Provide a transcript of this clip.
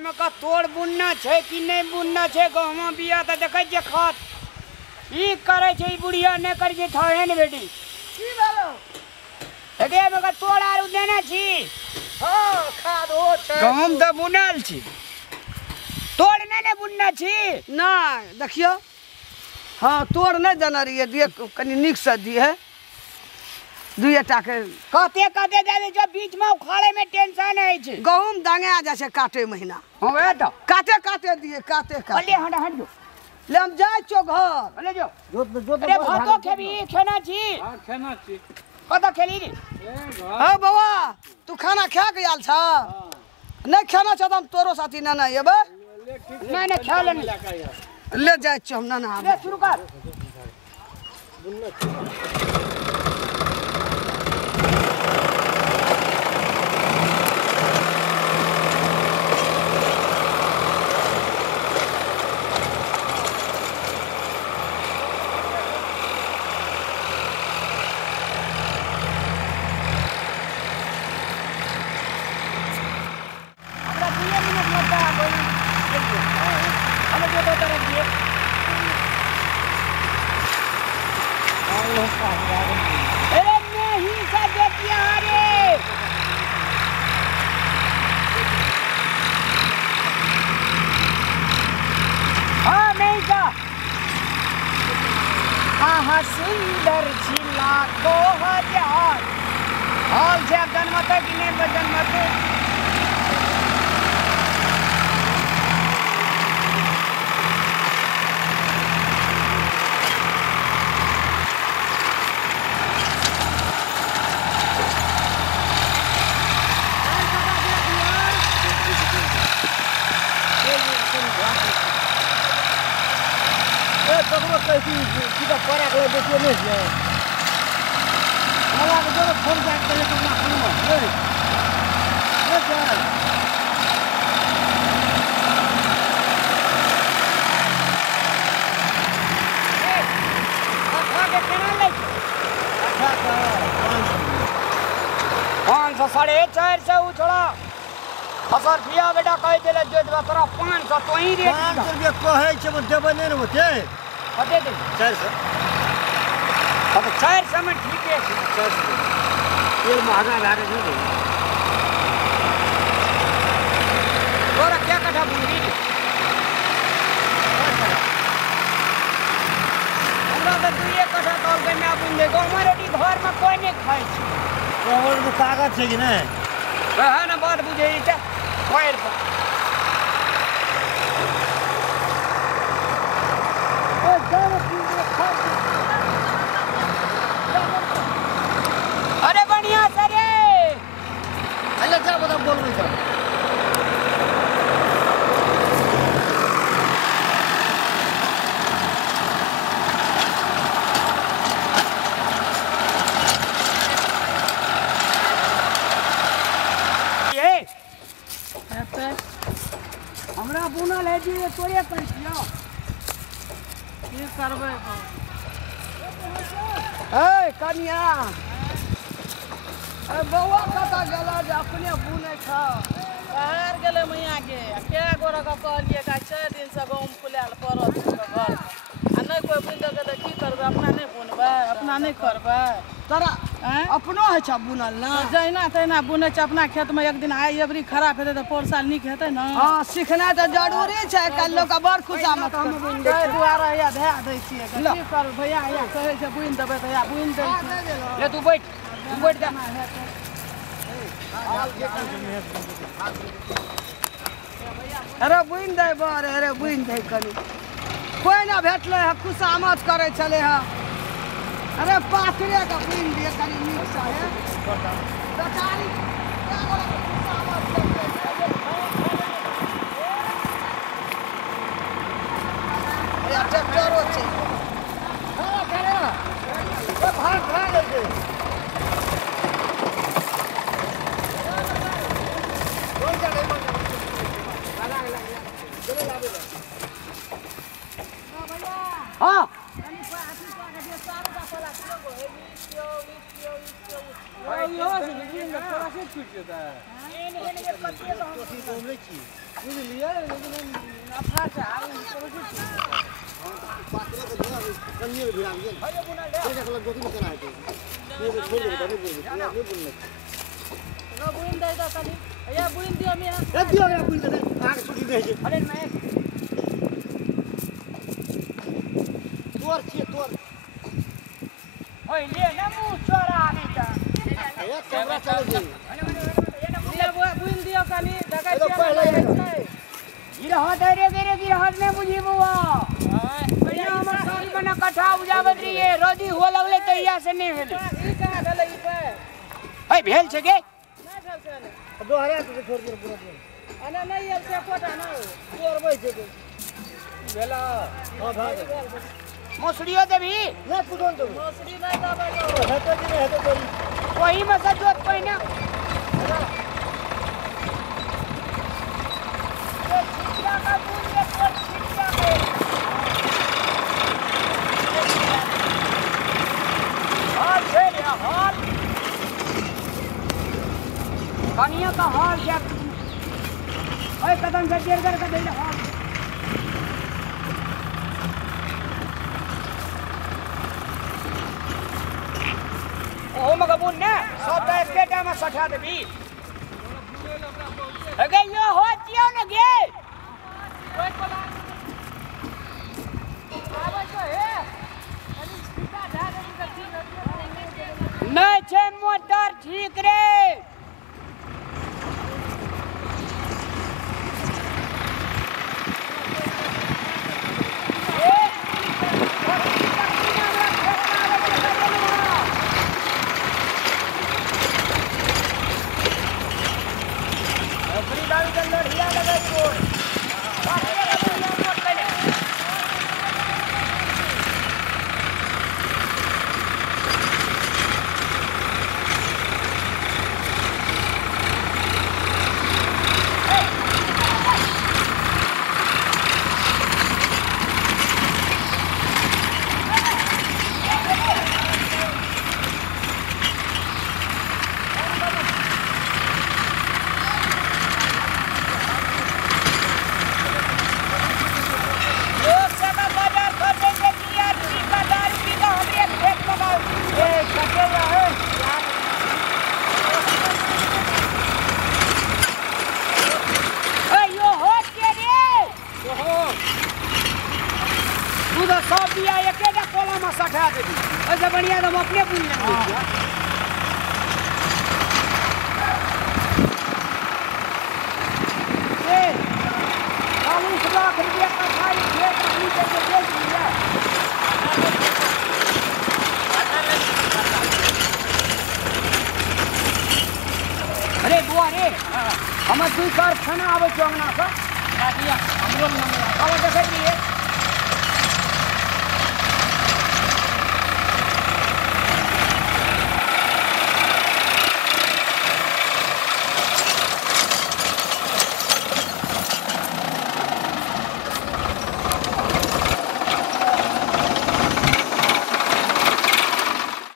में का तोड़ बुनना छे कि नहीं बुनना छे गहमा बिया त देखे जे खात ई करे छे ई बुढ़िया ने कर जे थाहे ने बेटी की भेलो एके में का तोड़ आरु देना छी हां खाद हो छे गहम त बुनल छी तोड़ ने बुनना छी नहीं देखियो हाँ तोड़ नहीं देना रही दिए कनी निक से दिए दुए टाके कहते कहते दे जो बीच में उखाड़े में टेंशन है छे गहूम दांगा जा छे काटे महीना होवे तो काटे काटे दिए काटे अले काटे हट हट जो ले हम जाए छो घर अले जो जोत अरे भातो खेबी खाना छी हां खाना छी कत खेली रे हां बाबा तू खाना खा के आल छ नहीं खाना छ त हम तोरो साथी ना एबे नहीं खा ले ले जाए छो हम ना ले शुरू कर अरे नहीं सजतिया रे हाँ नहीं का हाँ सुंदर छिला को हजार हाल से गणमत की नहीं बजन मत सीधा परा को देखिए नहीं है वाला को जरा फोन बैक करे तो ना खाऊंगा ए क्या अच्छा 450 उछड़ा असर पिया बेटा कह देले जो तोरा 500 तो ही रेट 500 रुपया कहे छे वो देबे नहीं होते दे दे 400 अब 400 में ठीक है 400 तेल महंगा लागे नहीं तोरा क्या कथा बुरी हमरा तो तू ये कथा तौल के ना बुन देखो हमारे डी घर में कोई नहीं खाए छी कवर में ताकत छे कि नहीं है ना बात बुझे ई पैर पर अरे बढ़िया से रे अल्लाह क्या बता बोल रही था हमरा बुनल है जी तोरे कर दियो की करबे ए कन्या ए बौआ कता गेला जे अपने बुनै छ बाहर गेले मैया के के गोरा का कहलिए का 6 दिन से गहूम फुलाल पड़त घर आ नहीं कोई बुन दे त की करबे अपना नहीं बुनबे अपना नहीं करबे तोरा हैं अपनो है छ बुनल ना जहिना तहिना बुनै छ अपना खेत में एक दिन आई एबरी खराब हेतै त पोर साल नीक हेतै न हां सीखना तो जरूरी छै कल लोग का बड़ खुशामत ताहि दुआरे या धै दै छियै की करब भैया या कहै छै बुनि देबै त या बुनि दै छियै ले तू बैठ जा अरे बुइन दे बर अरे बुइन दे कनी कोई ना भेटले है खुशामत करे चले है अरे पाथरे का बुइन दिए कनी नीक सा है बेचारी खुशामत करते या ट्रैक्टरो छै खड़ा ओ भाग ले हां बुझलिए लेकिन अफा चाल पात्र के दिया कन्या भी भिड़ा गेल अरे बुना ले एक लग गोदी में करा है ये छोड़ दे नहीं बोलने रो बुइन दे दा कनी या बुइन दियो मिया ए दियो रे बुझ दे आगे छुट्टी दे छै अरे मैं तोर छिए तोर ओए ले ना मुंह चोरा नहीं था ए कैमरा चले छै ये ना मिया बुइन दियो कनी दगा तो छिया पहले छै गिरह धैर्य गिरे गिरह में बुझी बुआ बढ़िया हमर साल बना कथा बुझावत रही है रोदी हो लगले तैया से नहीं भेल ई कहां भेलै ई पे ए भेल छै गे नहीं भेल छै ने 2000 के छोड़ दे पूरा अने नहीं आयल छै कोटा ना तोर भाई छै भेला हां भाग मौसरियो देवी ना कुदन दो मौसरी नहीं दबै लो हेतो कि नहीं हेतो तोरी वही में से जोत पहिना ये छिटिया का दूध ये कोट छिटिया के हाल छे रे हाल कनिया का हाल क्या ओए कदम से गिर कर के दे हाल ओ मगबुन ने सब का एकेटा में सठा देबी अगे यो हो जियो न गे कोई कोला आबै छै हे अनी सीधा धा दे के ठीक नहीं छे मोटर ठीक रे सब दिया एकेटा कोला में सठा देबी ऐसे बढ़िया हम अपने बुन लेंगे ए 40 लाख रुपया का भाई खेत अपनी करके बेच दिया अरे बुआ रे हम 2 कारखाना आवे चंगना का दिया हमरो नंबर आवे देखिए